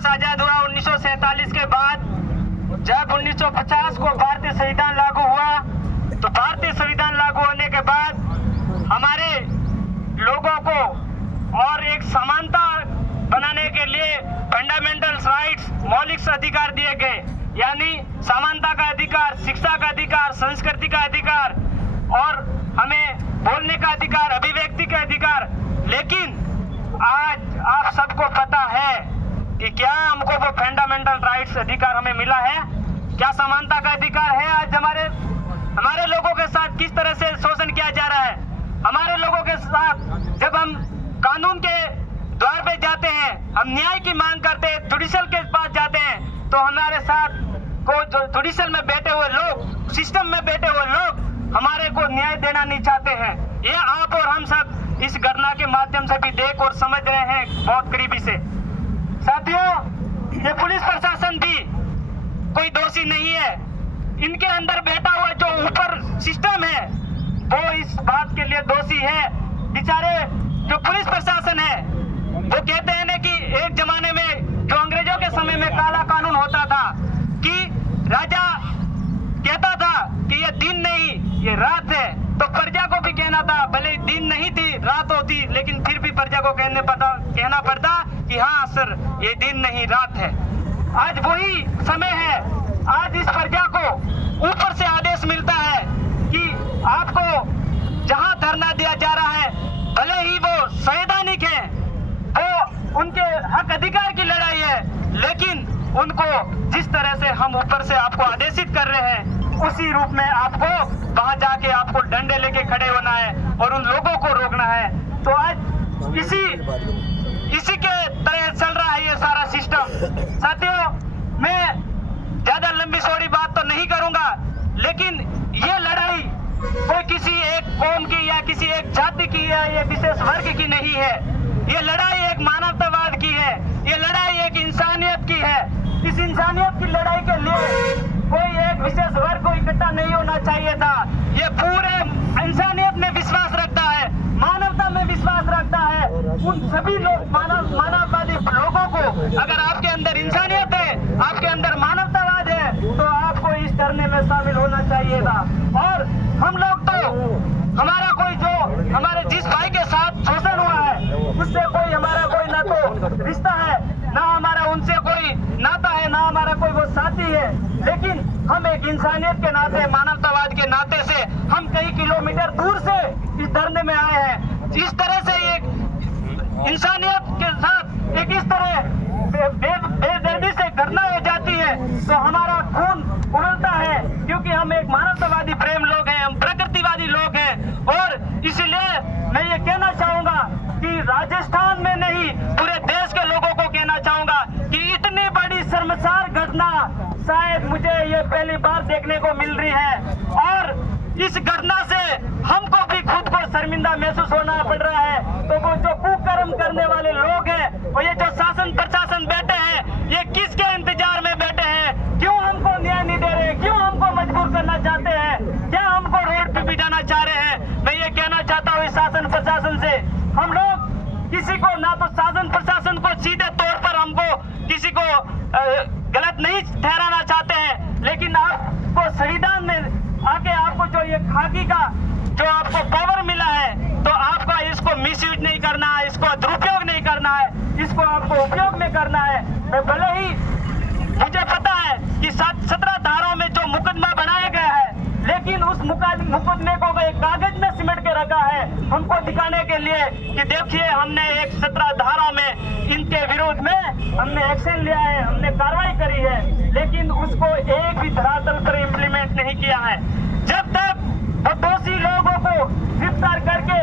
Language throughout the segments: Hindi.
देश आजाद हुआ 1947 के बाद। जब 1950 को भारतीय संविधान लागू हुआ, तो भारतीय संविधान लागू होने के बाद हमारे लोगों को और एक समानता बनाने के लिए फंडामेंटल राइट्स, मौलिक अधिकार दिए गए, यानी समानता का अधिकार, शिक्षा का अधिकार, संस्कृति का अधिकार और हमें बोलने का अधिकार, अभिव्यक्ति का अधिकार। लेकिन आज आप सबको पता है कि क्या हमको वो फंडामेंटल राइट्स अधिकार हमें मिला है? क्या समानता का अधिकार है? आज हमारे लोगों के साथ किस तरह से शोषण किया जा रहा है। हमारे लोगों के साथ जब हम कानून के द्वार पे जाते हैं, हम न्याय की मांग करते हैं, जुडिशल के पास जाते हैं, तो हमारे साथ को जो जुडिशल में बैठे हुए लोग, सिस्टम में बैठे हुए लोग हमारे को न्याय देना नहीं चाहते हैं। ये आप और हम सब इस घटना के माध्यम से भी देख और समझ रहे हैं बहुत करीबी से। साथियों, ये पुलिस प्रशासन भी कोई दोषी नहीं है। इनके अंदर बैठा हुआ जो ऊपर सिस्टम है वो इस बात के लिए दोषी है। बेचारे जो पुलिस प्रशासन है वो कहते हैं ना कि एक जमाने में जो अंग्रेजों के समय में काला कानून होता था कि राजा कहता था कि ये दिन नहीं ये रात है, तो प्रजा को भी कहना था, भले दिन नहीं थी रात होती, लेकिन फिर भी प्रजा को कहना पड़ता कि हाँ सर ये दिन नहीं रात है। आज वही समय है। आज इस प्रजा को ऊपर से आदेश मिलता है कि आपको जहां धरना दिया जा रहा है, भले ही वो संवैधानिक है, वो उनके हक अधिकार की लड़ाई है, लेकिन उनको जिस तरह से हम ऊपर से आपको आदेशित कर रहे हैं उसी रूप में आपको वहां जाके आपको डंडे लेके खड़े होना है और उन लोगों को रोकना है। तो आज इसी के तरह चल रहा है ये सारा सिस्टम। साथियों, मैं ज्यादा लंबी चौड़ी बात तो नहीं करूंगा, लेकिन ये लड़ाई कोई किसी एक कौम की या किसी एक जाति की या ये विशेष वर्ग की नहीं है। ये लड़ाई एक मानवतावाद की है, ये लड़ाई एक इंसानियत की है। इस इंसानियत की लड़ाई के लिए कोई एक विशेष वर्ग को इकट्ठा नहीं होना चाहिए था। ये पूरे इंसानियत में विश्वास रखता है, मानवता में विश्वास रखता है। उन सभी लोग मानववादी लोगों को, अगर आपके अंदर इंसानियत है, आपके अंदर मानवतावाद है, तो आपको इस धरने में शामिल होना चाहिए था। और हम लोग तो हमारा कोई जो हमारे जिस भाई के साथ शोषण हुआ है उससे कोई हमारा कोई ना तो रिश्ता है, ना हमारा उनसे कोई नाता है, ना हमारा कोई वो साथी है, लेकिन हम एक इंसानियत के नाते, मानवतावाद के नाते से हम कई किलोमीटर दूर से इस धरने में आए हैं। इस तरह से एक इंसानियत के साथ एक इस तरह बेदर्दी से घटना हो जाती है तो हमारा खून उबलता है, क्योंकि हम एक मानवतावादी प्रेम लोग हैं, हम प्रकृतिवादी लोग हैं। और इसलिए मैं ये कहना चाहूंगा कि राजस्थान में नहीं, पूरे देश के लोगों को कहना चाहूंगा कि इतनी बड़ी शर्मसार घटना शायद मुझे ये पहली बार देखने को मिल रही है। और इस घटना से हमको भी खुद को शर्मिंदा महसूस होना पड़ रहा है। तो वो जो कुकर्म करने वाले लोग हैं और ये जो शासन प्रशासन बैठे हैं, ये किसके इंतजार में बैठे हैं? क्यों हमको न्याय नहीं दे रहे? क्यों हमको मजबूर करना चाहते हैं? क्या हमको रोड पे बिठाना चाह रहे हैं? मैं ये कहना चाहता हूँ इस शासन प्रशासन से, हम लोग किसी को ना तो शासन प्रशासन को सीधे तौर पर हमको किसी को गलत नहीं ठहराना चाहते हैं, लेकिन आपको संविधान में आके आपको जो ये खाकी का जो आपको पावर मिला है, तो आपका इसको मिसयूज नहीं करना है, इसको दुरुपयोग नहीं करना है, इसको आपको उपयोग में करना है। मैं भले ही मुझे पता है कि 17 धाराओं में जो मुकदमा बनाया गया है, लेकिन उस मुकदमे को एक कागज में सिमट के रखा है हमको दिखाने के लिए कि देखिए हमने एक 17 धाराओं में इनके विरोध में हमने एक्शन लिया है, हमने कार्रवाई करी है, लेकिन उसको एक भी धरातल पर इम्प्लीमेंट नहीं किया है। जब तक वो दोषी लोगों को गिरफ्तार करके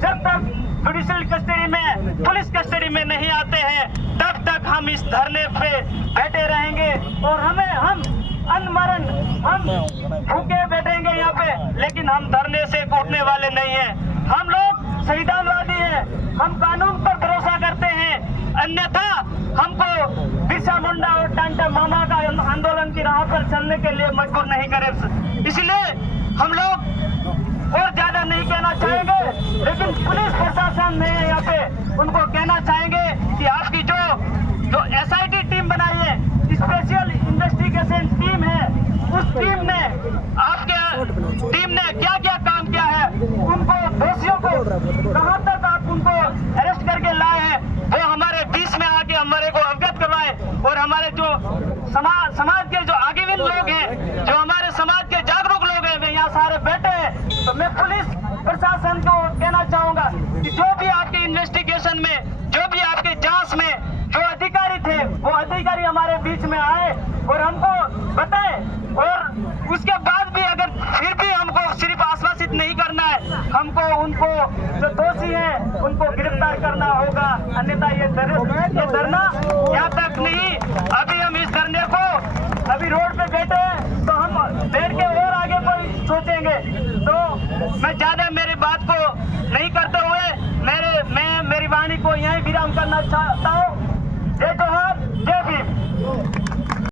जब तक जुडिशियल कस्टडी में, पुलिस कस्टडी में नहीं आते हैं, तब तक हम इस धरने पे बैठे रहेंगे और हम अनमरण हम भूखे बैठेंगे यहाँ पे, लेकिन हम धरने से उठने वाले नहीं हैं। हम लोग संविधानवादी हैं, हम कानून पर भरोसा करते हैं, अन्यथा हमको बिरसा मुंडा और टांटा मामा का आंदोलन की राह पर चलने के लिए मजबूर नहीं करे। इसलिए हम लोग और ज्यादा नहीं कहना चाहेंगे, लेकिन पुलिस प्रशासन में यहाँ पे उनको कहना चाहेंगे कि आपकी जो SIT टीम टीम ने क्या क्या काम किया है, उनको दोषियों को कहां तक आप उनको अरेस्ट करके लाए हैं, वो हमारे बीच में आके हमारे को अवगत करवाए। और हमारे जो समाज के जो आगेविन लोग हैं, जो हमारे समाज के जागरूक लोग हैं, वे यहाँ सारे बैठे हैं। तो मैं पुलिस प्रशासन को कहना चाहूंगा कि जो भी आपके इन्वेस्टिगेशन में, जो भी आपके जांच में जो अधिकारी थे, वो अधिकारी हमारे बीच में आए और हमको बताए। और उसके बाद भी अगर फिर भी हमको सिर्फ आश्वासित नहीं करना है, हमको उनको जो दोषी हैं उनको गिरफ्तार करना होगा, अन्यथा ये धरना यहाँ तक नहीं। अभी हम इस धरने को अभी रोड पे बैठे हैं, तो हम बैठ के और आगे कोई सोचेंगे। तो मैं ज्यादा मेरी बात को नहीं करते हुए मैं मेरी वाणी को यहीं विराम करना चाहता हूँ।